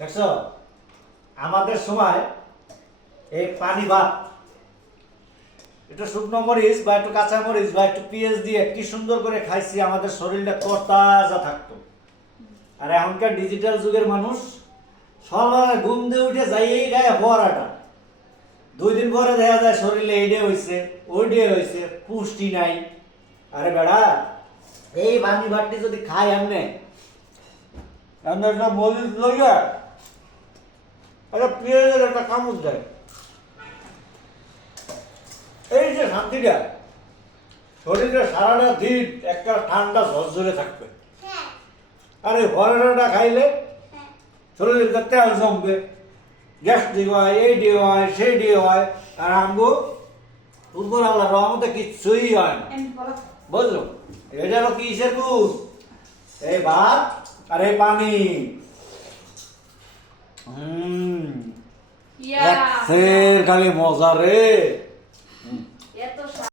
দেখছো আমাদের সময় এই পানি ভাত একটু শুকনো মরিচ বা একটু কাঁচা মরিচ বা একটু পেঁয়াজ দিয়ে কি সুন্দর করে খাইছি, আমাদের শরীরটা তরতাজা থাকতো। আর এখনকার ডিজিটাল যুগের মানুষ সকালে ঘুম দিয়ে উঠে যাইয়েই গায়ে ফোয়ারাটা, 2 দিন পরে দেখা যায় শরীরে এইডে হয়েছে ওইডে হয়েছে, পুষ্টি নাই। আরে বেড়া, এই পানি ভাতটি যদি খাই এমনি একটা মরিচ লইয়া একটা পেঁয়াজের একটা কামড় দেয়, এই যে শান্তিটা, শরীরে সারাটা দিন একটা ঠান্ডা ঝরঝরে থাকবে। আরে ভরাটা খাইলে শরীরে তেল জমবে, গ্যাস্ট্রিক হয়, এই ডি হয় সেই ডি হয়। আর আমগো উপর আল্লাহ রহমতে কিচ্ছুই হয় না, বুঝলো? এটা হলো কিসের দুধ? এই ভাত আর এই পানি। খালি মজা রে।